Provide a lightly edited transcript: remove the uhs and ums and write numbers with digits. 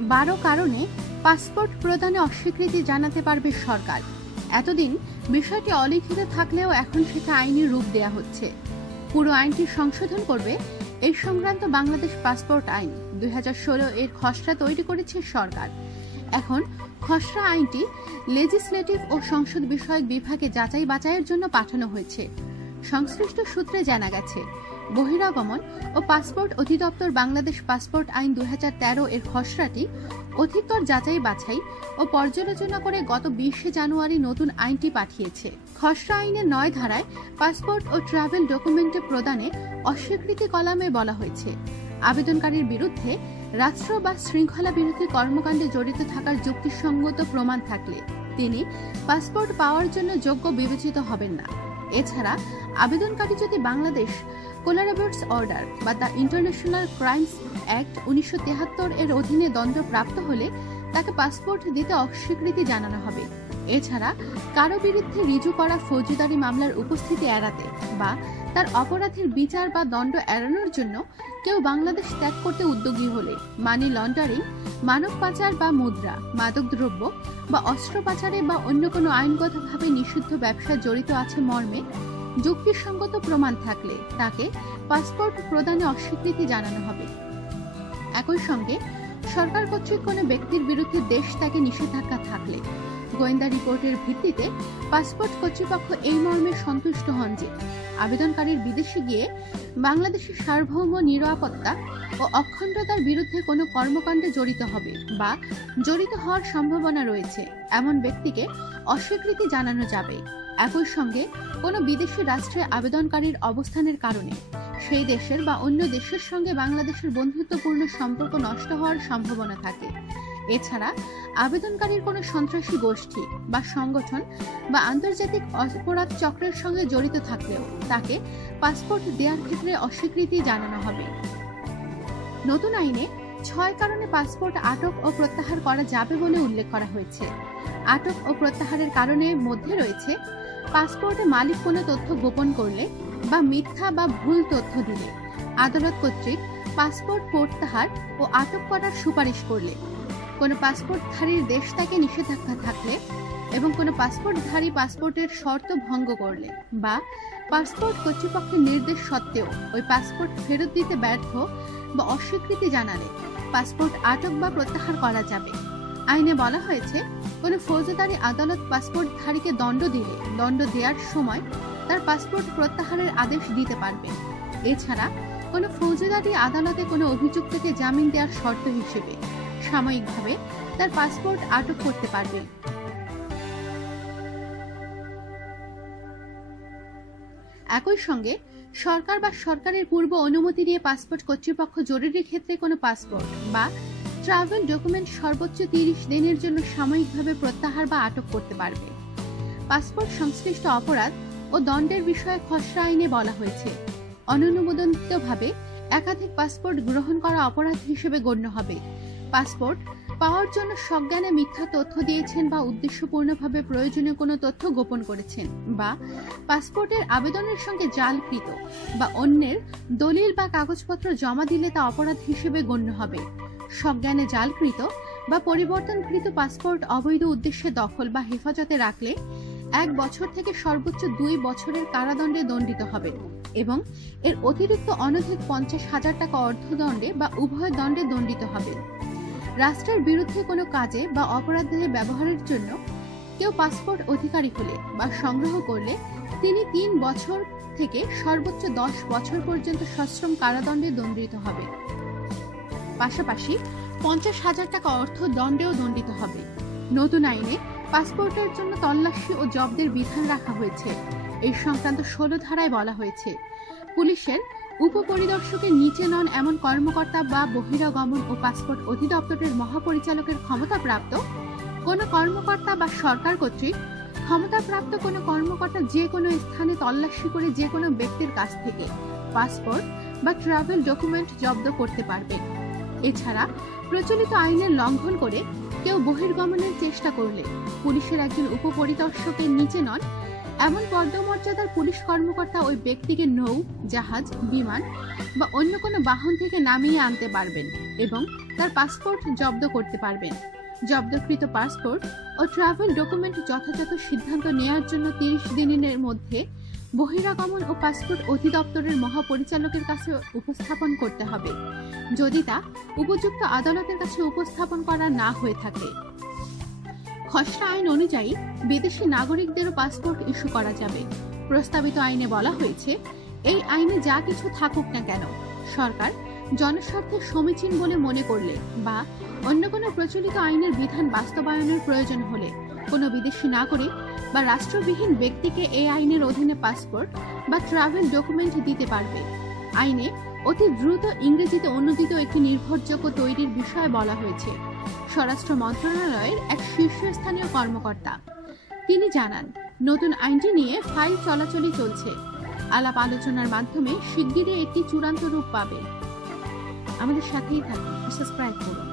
12 কারণে পাসপোর্ট প্রদানে অস্বীকৃতি জানাতে পারবে সরকার। এতদিন বিষয়টি অলিখিত থাকলেও এখন সেটা আইনি রূপ দেয়া হচ্ছে। পুরো আইনটি সংশোধন করবে এই সংক্রান্ত বাংলাদেশ পাসপোর্ট আইন 2016 এর খসড়া তৈরি করেছে সরকার। এখন খসড়া আইনটি লেজিসলেটিভ ও সংসদ বিষয়ক বিভাগে যাচাই বাছাইয়ের জন্য পাঠানো হয়েছে। সংশ্লিষ্ট সূত্রে জানা গেছে, বহিরাগমন ও পাসপোর্ট অধিদপ্তর বাংলাদেশ পাসপোর্ট আইন 2013 এর খসড়াটি অধিকতর যাচাই বাছাই ও পর্যালোচনা করে গত 20 জানুয়ারি নতুন আইনটি পাঠিয়েছে। খসড়া আইনের 9 ধারায় পাসপোর্ট ও ট্রাভেল ডকুমেন্টে প্রদানে অস্বীকৃতি কলামে বলা হয়েছে, আবেদনকারীর বিরুদ্ধে রাষ্ট্র বা শৃঙ্খলা বিরোধী কর্মকাণ্ডে জড়িত থাকার যুক্তিসঙ্গত প্রমাণ থাকলে তিনি পাসপোর্ট পাওয়ার জন্য যোগ্য বিবেচিত হবেন না। এছাড়া আবেদনকারী যদি বাংলাদেশ কোলারেবরেটস অর্ডার বা দ্য ইন্টারন্যাশনাল ক্রাইমস অ্যাক্ট 1973 এর অধীনে দণ্ডপ্রাপ্ত হলে তাকে পাসপোর্ট দিতে অস্বীকৃতি জানানো হবে। এছাড়া কারো বিরুদ্ধে রিজু করা ফৌজদারি মামলার উপস্থিতি এড়াতে বা তার অপরাধের বিচার বা দণ্ড এড়ানোর জন্য কেউ বাংলাদেশ ত্যাগ করতে উদ্যোগী হলে মানি লন্ডারিং, মানব পাচার বা মুদ্রা, মাদকদ্রব্য বা অস্ত্র পাচারে বা অন্য কোনো আইনগতভাবে নিষিদ্ধ ব্যবসায় জড়িত আছে মর্মে যুক্তিসঙ্গত প্রমাণ থাকলে তাকে পাসপোর্ট প্রদানে অস্বীকৃতি জানানো হবে। একই সঙ্গে সরকার কর্তৃক কোনো ব্যক্তির বিরুদ্ধে দেশ ত্যাগে নিষেধাজ্ঞা থাকলে গোয়েন্দা রিপোর্টের ভিত্তিতে পাসপোর্ট কর্তৃপক্ষ এই মর্মে সন্তুষ্ট হন যে আবেদনকারীর বিদেশে গিয়ে বাংলাদেশের সার্বভৌম নিরাপত্তা ও অখণ্ডতার বিরুদ্ধে কোনো কর্মকাণ্ডে জড়িত হবে বা জড়িত হওয়ার সম্ভাবনা রয়েছে এমন ব্যক্তিকে অস্বীকৃতি জানানো যাবে। একই সঙ্গে কোনো বিদেশি রাষ্ট্রে আবেদনকারীর অবস্থানের কারণে সেই দেশের বা অন্য দেশের সঙ্গে বাংলাদেশের বন্ধুত্বপূর্ণ সম্পর্ক নষ্ট হওয়ার সম্ভাবনা থাকে। এছাড়া আবেদনকারীর কোনো সন্ত্রাসী গোষ্ঠী বা সংগঠন বা আন্তর্জাতিক অপরাধ চক্রের সঙ্গে জড়িত থাকলেও তাকে পাসপোর্ট দেওয়ার ক্ষেত্রে অস্বীকৃতি জানানো হবে। নতুন আইনে 6 কারণে পাসপোর্ট আটক ও প্রত্যাহার করা যাবে বলে উল্লেখ করা হয়েছে। আটক ও প্রত্যাহারের কারণের মধ্যে রয়েছে পাসপোর্টে মালিক কোনো তথ্য গোপন করলে বা মিথ্যা বা ভুল তথ্য দিলে, আদালত কর্তৃক পাসপোর্ট প্রত্যাহার ও আটক করার সুপারিশ করলে, কোনো পাসপোর্টধারীর দেশ ত্যাগে নিষেধাজ্ঞা থাকলে এবং কোনো পাসপোর্টধারী পাসপোর্টের শর্ত ভঙ্গ করলে বা পাসপোর্ট কর্তৃপক্ষের নির্দেশ সত্ত্বেও ওই পাসপোর্ট ফেরত দিতে ব্যর্থ বা অস্বীকৃতি জানালে পাসপোর্ট আটক বা প্রত্যাহার করা যাবে। আইনে বলা হয়েছে, কোনো ফৌজদারি আদালত পাসপোর্টধারীকে দণ্ড দিলে দণ্ড দেওয়ার সময় তার পাসপোর্ট প্রত্যাহারের আদেশ দিতে পারবে। এছাড়া কোনো ফৌজদারি আদালতে কোনো অভিযুক্তকে জামিন দেওয়ার শর্ত হিসেবে সাময়িকভাবে তার পাসপোর্ট আটক করতে পারবে। একই সঙ্গে সরকার বা সরকারের পূর্ব অনুমতি নিয়ে পাসপোর্ট কর্তৃপক্ষ জরুরি ক্ষেত্রে কোনো পাসপোর্ট বা ট্রাভেল ডকুমেন্ট সর্বোচ্চ 30 দিনের জন্য সাময়িকভাবে প্রত্যাহার বা আটক করতে পারবে। পাসপোর্ট সংশ্লিষ্ট অপরাধ ও দণ্ডের বিষয়ে খসড়া আইনে বলা হয়েছে, অননুমোদিতভাবে একাধিক পাসপোর্ট গ্রহণ করা অপরাধ হিসেবে গণ্য হবে। পাসপোর্ট পাওয়ার জন্য সজ্ঞানে মিথ্যা তথ্য দিয়েছেন বা উদ্দেশ্যপূর্ণভাবে প্রয়োজনীয় কোনো তথ্য গোপন করেছেন বা পাসপোর্টের আবেদনের সঙ্গে জালকৃত বা অন্যের দলিল বা কাগজপত্র জমা দিলে তা অপরাধ হিসেবে গণ্য হবে। সজ্ঞানে জালকৃত বা পরিবর্তনকৃত পাসপোর্ট অবৈধ উদ্দেশ্যে দখল বা হেফাজতে রাখলে 1 বছর থেকে সর্বোচ্চ 2 বছরের কারাদণ্ডে দণ্ডিত হবে এবং এর অতিরিক্ত অনধিক 50,000 টাকা অর্থদণ্ডে বা উভয় দণ্ডে দণ্ডিত হবে। রাষ্ট্রের বিরুদ্ধে কোনো কাজে বা অপরাধে ব্যবহারের জন্য কেউ পাসপোর্ট অধিকারী হলে বা সংগ্রহ করলে তিনি 3 বছর থেকে সর্বোচ্চ 10 বছর পর্যন্ত সশ্রম কারাদণ্ডে দণ্ডিত হবে। পাশাপাশি 50,000 টাকা অর্থদণ্ডেও দণ্ডিত হবে। নতুন আইনে পাসপোর্টের জন্য তল্লাশি ও জব্দের বিধান রাখা হয়েছে। এই সংক্রান্ত 16 ধারায় বলা হয়েছে, পুলিশের উপপরিদর্শকের নিচে নন এমন কর্মকর্তা বা বহিরাগমন ও পাসপোর্ট অধিদপ্তরের মহাপরিচালকের ক্ষমতাপ্রাপ্ত কোনো কর্মকর্তা বা সরকার কর্তৃক ক্ষমতাপ্রাপ্ত কোনো কর্মকর্তা যে কোনো স্থানে তল্লাশি করে যে কোনো ব্যক্তির কাছ থেকে পাসপোর্ট বা ট্রাভেল ডকুমেন্ট জব্দ করতে পারবে। এছাড়া প্রচলিত আইনের লঙ্ঘন করে কেউ বহির্গমনের চেষ্টা করলে পুলিশের একজন উপপরিদর্শকের নিচে নন এমন পদমর্যাদার পুলিশ কর্মকর্তা ওই ব্যক্তিকে নৌ, জাহাজ, বিমান বা অন্য কোনো বাহন থেকে নামিয়ে আনতে পারবেন এবং তার পাসপোর্ট জব্দ করতে পারবেন। জব্দকৃত পাসপোর্ট ও ট্রাভেল ডকুমেন্ট যথাযথ সিদ্ধান্ত নেওয়ার জন্য 30 দিনের মধ্যে বহিরাগমন ও পাসপোর্ট অধিদপ্তরের মহাপরিচালকের কাছে উপস্থাপন করতে হবে, যদি তা উপযুক্ত আদালতের কাছে উপস্থাপন করা না হয়ে থাকে। খসড়া আইন অনুযায়ী বিদেশি নাগরিকদেরও পাসপোর্ট ইস্যু করা যাবে। প্রস্তাবিত আইনে বলা হয়েছে, এই আইনে যা কিছু থাকুক না কেন, সরকার জনস্বার্থে সমীচীন বলে মনে করলে বা অন্য কোনো প্রচলিত আইনের বিধান বাস্তবায়নের প্রয়োজন হলে কোনো বিদেশি নাগরিক বা রাষ্ট্রবিহীন ব্যক্তিকে এই আইনের অধীনে পাসপোর্ট বা ট্রাভেল ডকুমেন্ট দিতে পারবে। আইনে অতি দ্রুত ইংরেজিতে অনুদিত একটি নির্ভরযোগ্য তৈরির বিষয়ে বলা হয়েছে। স্বরাষ্ট্র মন্ত্রণালয়ের এক শীর্ষস্থানীয় কর্মকর্তা তিনি জানান, নতুন আইনটি নিয়ে ফাইল চলাচলই চলছে। আলাপ আলোচনার মাধ্যমে শিগগিরই একটি চূড়ান্ত রূপ পাবে। আমাদের সাথেই থাকুন, সাবস্ক্রাইব করুন।